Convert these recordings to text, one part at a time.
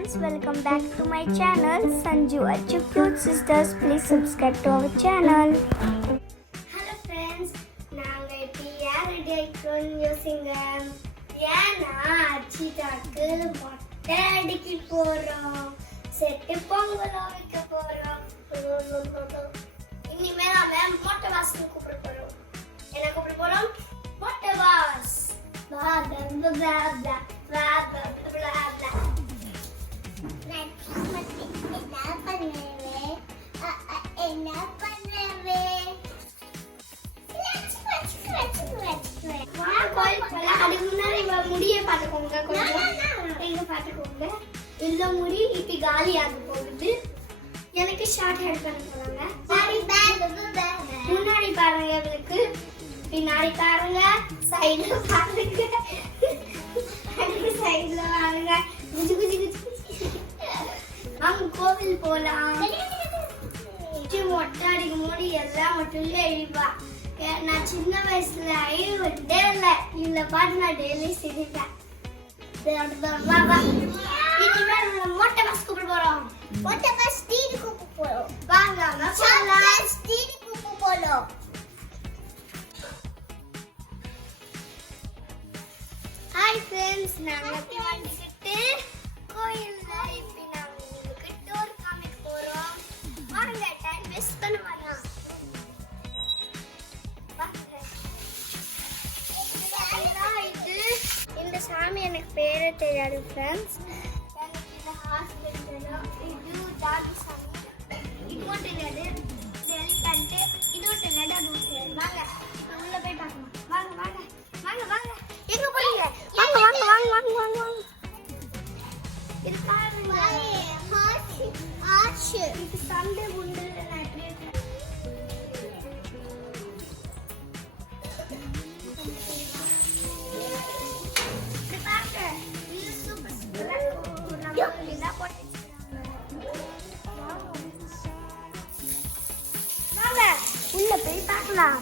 friends, welcome back to my channel Sanju Achu Cute Sisters. Please subscribe to our channel. Hello friends, நாங்க இப்ப யாரடி icon யோசிங்க ஏன்னா அச்சிதாக்கு மொட்டை அடிக்க போறோம், செட்டு பொங்கல் வைக்க போறோம். இனிமேல் நாம மொட்டை வாசனை கூப்பிட போறோம். என்ன கூப்பிட போறோம்? மொட்டை was. blah blah blah blah blah blah blah blah. முடிய பாத்துக்கோங்க, எங்க பாத்துக்கோங்க. இந்த முடி இப்ப காலி ஆக போகுது. எனக்கு ஷார்ட் ஹேர் பண்ண போறாங்க. முன்னாடி பாருங்க, இவளுக்கு பின்னாடி பாருங்க, சைடுல பாருங்க, சைடுல பாருங்க. குஜி குஜி குஜி. அவங்க கோவில் போலாம். மொட்டை அடிக்கும் போது எல்லாம் மட்டும் எழுப்பா. நான் சின்ன வயசுல ஐவிட்டே இல்லை, இவளை பார்த்து நான் டெய்லி சிரிப்பேன். மொட்டை பஸ் கூப்பிட போறோம். மொட்டை பஸ் டீனு கூப்பிட போறோம். வாங்க டீனு கூப்பிட போறோம். ஹாய் ஃப்ரெண்ட்ஸ், நாங்க வந்துட்டு கோயில்ல இப்ப நாங்க உங்களுக்கு டோர் காமிக்க போறோம். வாங்க, டைம் வேஸ்ட் பண்ண வேணாம். இந்த சாமி எனக்கு பேரு தெரியாது ஃப்ரெண்ட்ஸ். எனக்கு இந்த ஹாஸ்பிட்டல் இது ஜாதி சாமி, இது மட்டும் தெரியாது. இது எலிஃபண்ட், இது மட்டும் தெரியாது. அது தெரியாது. வாங்க உள்ள போய் பார்க்கலாம். வாங்க வாங்க வாங்க வாங்க. எங்க போறீங்க? வாங்க வாங்க வாங்க வாங்க வாங்க வாங்க. இது பாருங்க, ஆச்சு இது சண்டே உண்டு. நான் இப்படி இருக்கேன். உள்ள போய் பார்க்கலாம்.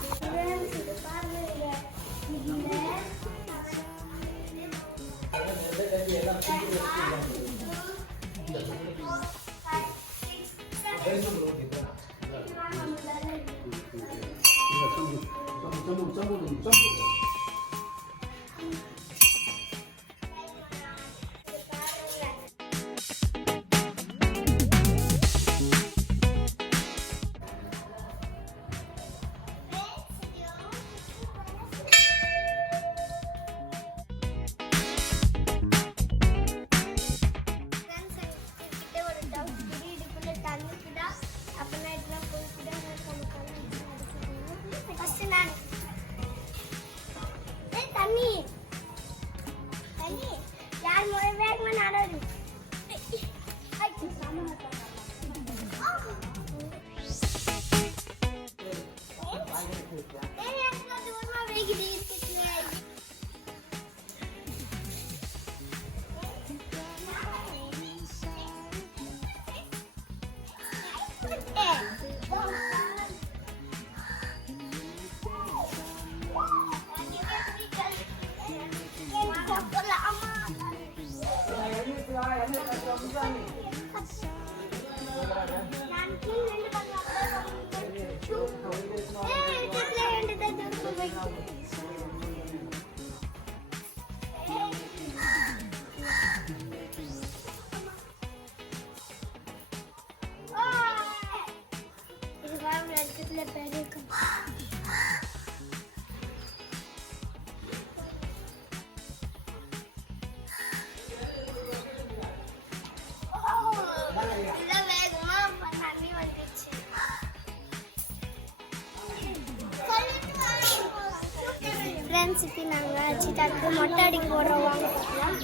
இப்போ நாங்கள் அச்சிதாக்கு மொட்டை அடிக்க போடுறோம். வாங்க பார்க்கலாம்.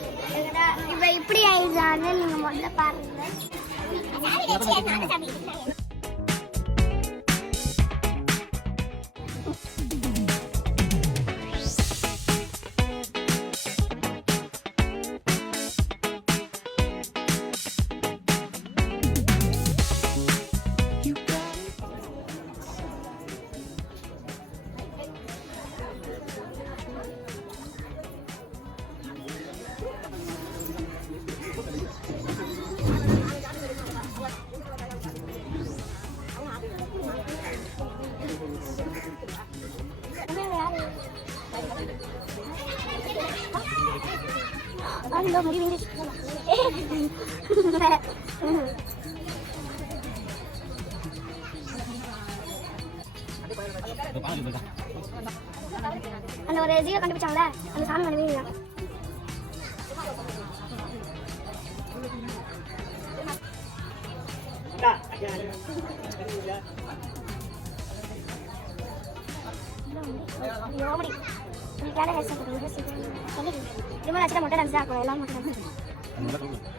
இப்போ இப்படி ஆயிடுறாங்க, நீங்கள் முதல்ல பாருங்கள். இந்த முடி விந்துச்சு அந்த ஒரு ஜீரோ கண்டுபிடிச்சாங்களே அந்த சாமி வந்து மொட்டை டான்ஸ் தான் எல்லாம் மொட்டை டான்ஸ்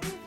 Bye.